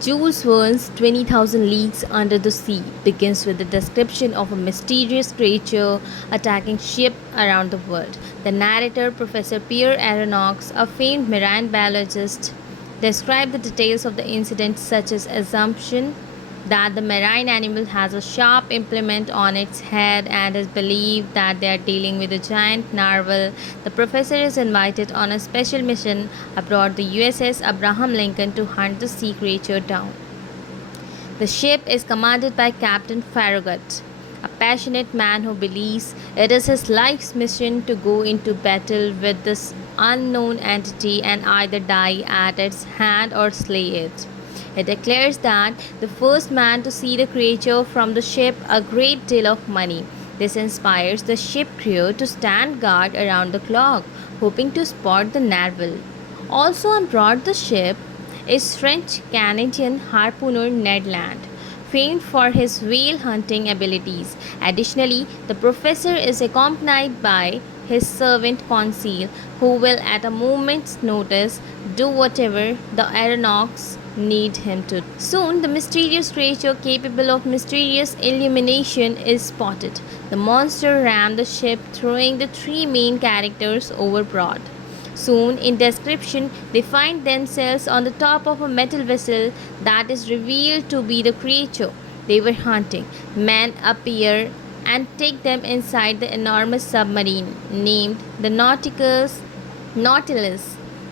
Jules Verne's 20,000 Leagues Under the Sea begins with a description of a mysterious creature attacking ships around the world. The narrator, Professor Pierre Aronnax, a famed marine biologist, described the details of the incident, such as assumption that the marine animal has a sharp implement on its head and is believed that they are dealing with a giant narwhal. The professor is invited on a special mission aboard the USS Abraham Lincoln to hunt the sea creature down. The ship is commanded by Captain Farragut, a passionate man who believes it is his life's mission to go into battle with this unknown entity and either die at its hand or slay it. It declares that the first man to see the creature from the ship a great deal of money. This inspires the ship crew to stand guard around the clock, hoping to spot the narwhal. Also on board the ship is French Canadian harpooner Ned Land, famed for his whale hunting abilities. Additionally, the professor is accompanied by his servant Conseil, who will at a moment's notice do whatever the aeronauts need him to. Soon, the mysterious creature capable of mysterious illumination is spotted. The monster rammed the ship, throwing the three main characters overboard. Soon, in description, they find themselves on the top of a metal vessel that is revealed to be the creature they were hunting. Men appear and take them inside the enormous submarine named the Nautilus.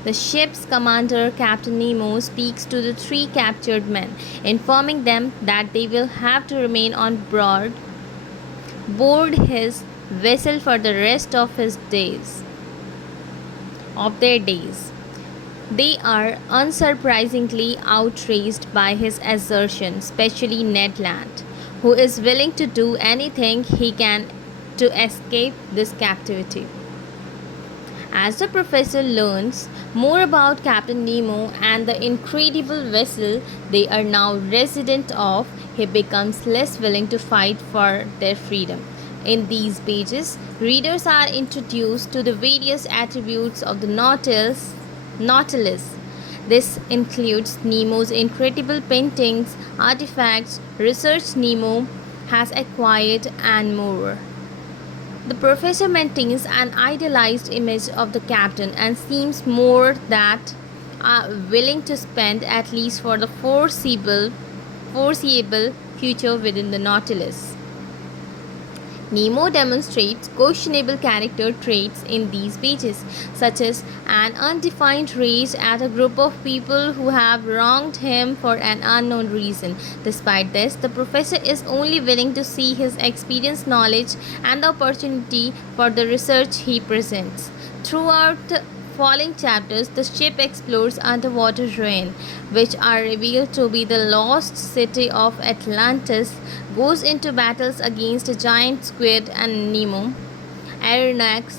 The ship's commander, Captain Nemo, speaks to the three captured men, informing them that they will have to remain on board his vessel for the rest of their days. They are unsurprisingly outraged by his assertion, especially Ned Land, who is willing to do anything he can to escape this captivity. As the professor learns more about Captain Nemo and the incredible vessel they are now resident of, he becomes less willing to fight for their freedom. In these pages, readers are introduced to the various attributes of the Nautilus. This includes Nemo's incredible paintings, artifacts, research Nemo has acquired, and more. The professor maintains an idealized image of the captain and seems more that willing to spend at least for the foreseeable future within the Nautilus. Nemo demonstrates questionable character traits in these pages, such as an undefined rage at a group of people who have wronged him for an unknown reason. Despite this, the professor is only willing to see his experience, knowledge, and the opportunity for the research he presents. Throughout the following chapters, the ship explores underwater ruins, which are revealed to be the lost city of Atlantis, goes into battles against a giant squid and Nemo, Aronnax,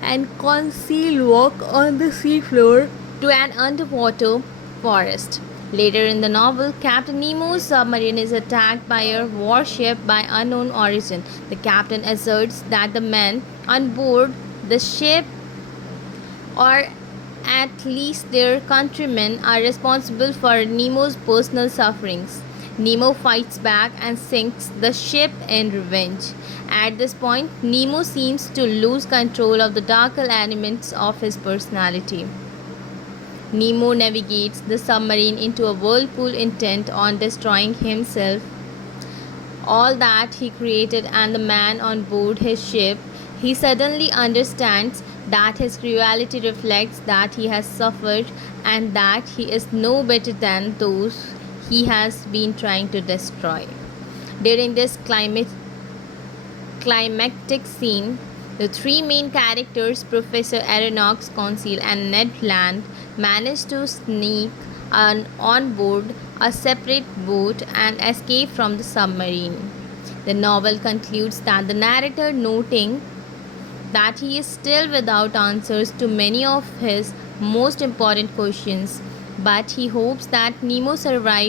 and Conseil walk on the seafloor to an underwater forest. Later in the novel, Captain Nemo's submarine is attacked by a warship by unknown origin. The captain asserts that the men on board the ship, or at least their countrymen, are responsible for Nemo's personal sufferings. Nemo fights back and sinks the ship in revenge. At this point, Nemo seems to lose control of the darker elements of his personality. Nemo navigates the submarine into a whirlpool intent on destroying himself, all that he created, and the man on board his ship. He suddenly understands that his cruelty reflects that he has suffered and that he is no better than those he has been trying to destroy. During this climactic scene, the three main characters, Professor Aronnax, Conseil, and Ned Land, manage to sneak on board a separate boat and escape from the submarine. The novel concludes that the narrator, noting that he is still without answers to many of his most important questions, but he hopes that Nemo survives